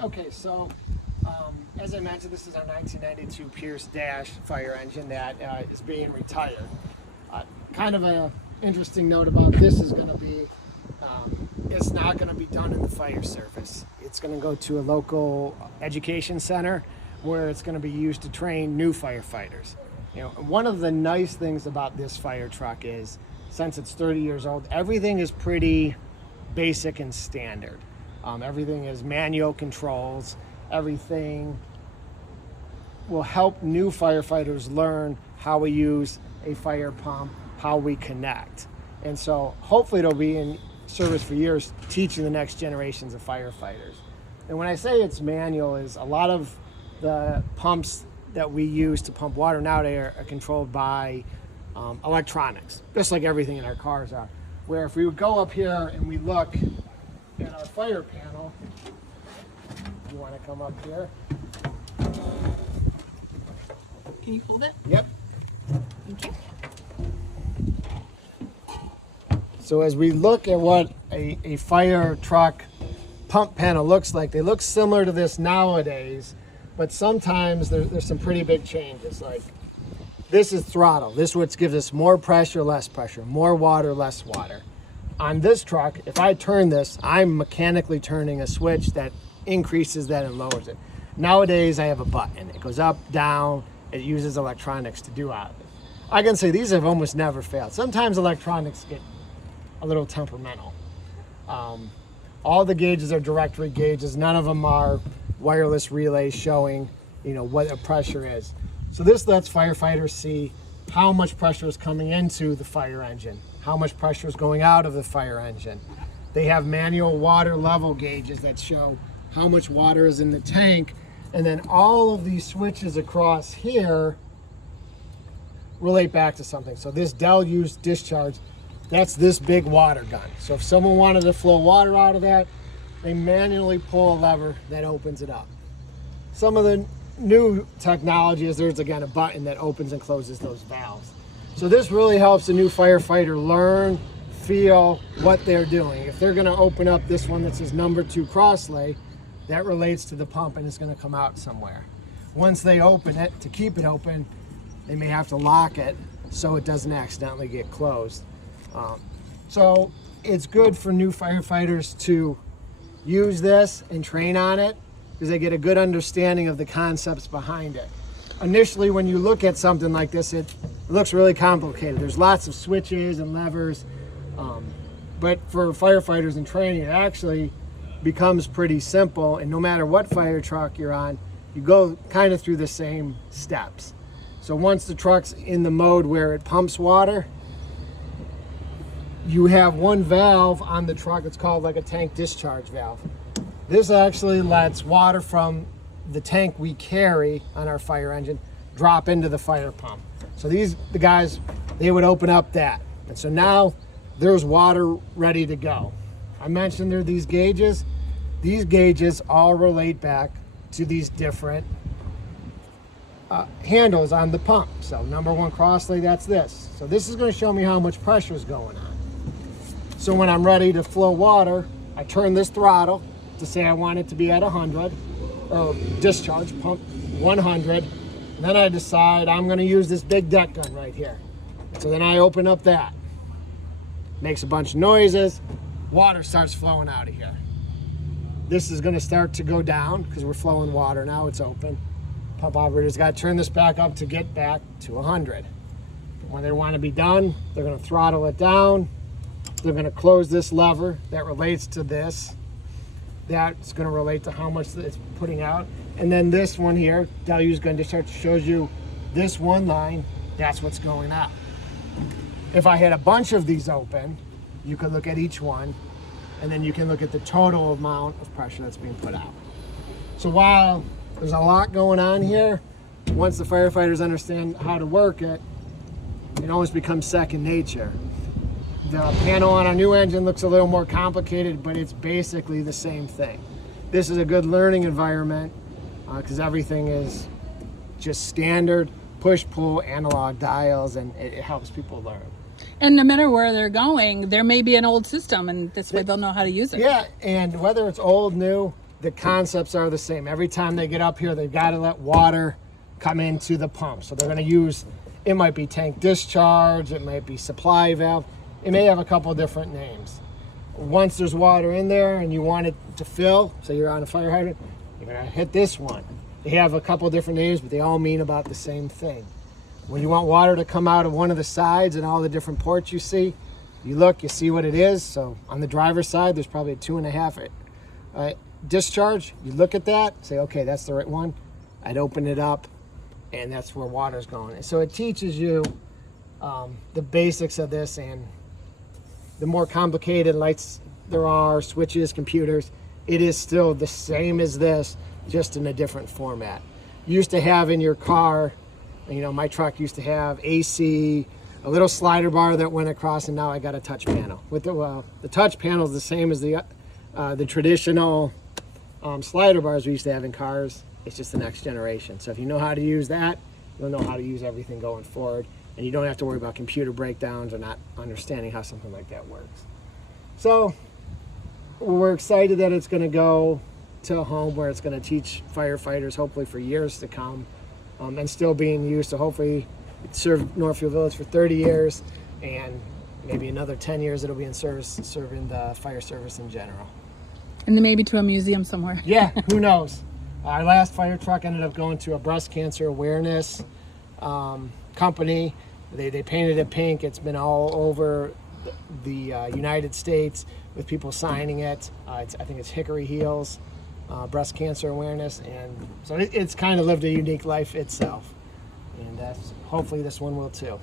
Okay, so as I mentioned, this is our 1992 Pierce Dash fire engine that is being retired. Kind of an interesting note about this is going to be it's not going to be done in the fire service. It's going to go to a local education center where it's going to be used to train new firefighters. You know, one of the nice things about this fire truck is, since it's 30 years old, everything is pretty basic and standard. Everything is manual controls. Everything will help new firefighters learn how we use a fire pump, how we connect. And so hopefully it'll be in service for years, teaching the next generations of firefighters. And when I say it's manual, is a lot of the pumps that we use to pump water nowadays are controlled by electronics, just like everything in our cars are. Where if we would go up here and we look at our fire panel, you want to come up here? Can you hold it? Yep. Thank you. So as we look at what a fire truck pump panel looks like, they look similar to this nowadays, but sometimes there's some pretty big changes. Like this is throttle. This is what gives us more pressure, less pressure, more water, less water. On this truck, if I turn this, I'm mechanically turning a switch that increases that and lowers it. Nowadays, I have a button. It goes up, down. It uses electronics to do all of it. I can say these have almost never failed. Sometimes electronics get a little temperamental. All the gauges are directory gauges. None of them are wireless relays showing, what the pressure is. So this lets firefighters see how much pressure is coming into the fire engine, how much pressure is going out of the fire engine. They have manual water level gauges that show how much water is in the tank, and then all of these switches across here relate back to something. So this deluge discharge, that's this big water gun. So if someone wanted to flow water out of that, they manually pull a lever that opens it up. Some of the new technology is there's again a button that opens and closes those valves. So this really helps a new firefighter learn, feel what they're doing. If they're going to open up this one that says number 2 crosslay, that relates to the pump and it's going to come out somewhere. Once they open it, to keep it open, they may have to lock it so it doesn't accidentally get closed. So it's good for new firefighters to use this and train on it because they get a good understanding of the concepts behind it. Initially, when you look at something like this, it looks really complicated. There's lots of switches and levers, but for firefighters in training, it actually becomes pretty simple, and no matter what fire truck you're on, you go kind of through the same steps. So once the truck's in the mode where it pumps water, you have one valve on the truck. It's called like a tank discharge valve. This actually lets water from the tank we carry on our fire engine drop into the fire pump. So the guys, they would open up that. And so now there's water ready to go. I mentioned there are these gauges. These gauges all relate back to these different handles on the pump. So number 1 crosslay, that's this. So this is going to show me how much pressure is going on. So when I'm ready to flow water, I turn this throttle to say I want it to be at 100, or discharge, pump 100. And then I decide I'm going to use this big deck gun right here. So then I open up that. Makes a bunch of noises. Water starts flowing out of here. This is going to start to go down because we're flowing water now. It's open. Pump operator's got to turn this back up to get back to 100. When they want to be done, they're going to throttle it down. They're going to close this lever that relates to this. That's going to relate to how much it's putting out. And then this one here, deluge gun discharge, shows you this one line. That's what's going out. If I had a bunch of these open, you could look at each one, and then you can look at the total amount of pressure that's being put out. So while there's a lot going on here, once the firefighters understand how to work it, it almost becomes second nature. The panel on our new engine looks a little more complicated, but it's basically the same thing. This is a good learning environment because everything is just standard push-pull analog dials, and it helps people learn. And no matter where they're going, there may be an old system, and this way they'll know how to use it. Yeah, and whether it's old, new, the concepts are the same. Every time they get up here, they've got to let water come into the pump. So they're going to use, it might be tank discharge, it might be supply valve, it may have a couple different names. Once there's water in there and you want it to fill, so you're on a fire hydrant, you're going to hit this one. They have a couple different names, but they all mean about the same thing. When you want water to come out of one of the sides and all the different ports you see, you look, you see what it is. So on the driver's side, there's probably a 2.5 discharge. You look at that, say, okay, that's the right one. I'd open it up, and that's where water's going. And so it teaches you the basics of this, and the more complicated lights there are, switches, computers, it is still the same as this, just in a different format. You used to have in your car, you know, my truck used to have AC, a little slider bar that went across, and now I got a touch panel. With the touch panel is the same as the traditional slider bars we used to have in cars. It's just the next generation. So if you know how to use that, you'll know how to use everything going forward, and you don't have to worry about computer breakdowns or not understanding how something like that works. So we're excited that it's going to go to a home where it's going to teach firefighters, hopefully for years to come, and still being used. So hopefully it served Northfield Village for 30 years, and maybe another 10 years it'll be in service, serving the fire service in general. And then maybe to a museum somewhere. Yeah, who knows? Our last fire truck ended up going to a breast cancer awareness company. They painted it pink. It's been all over the United States with people signing it. I think it's Hickory Heels, breast cancer awareness, and so it's kind of lived a unique life itself. And hopefully this one will too.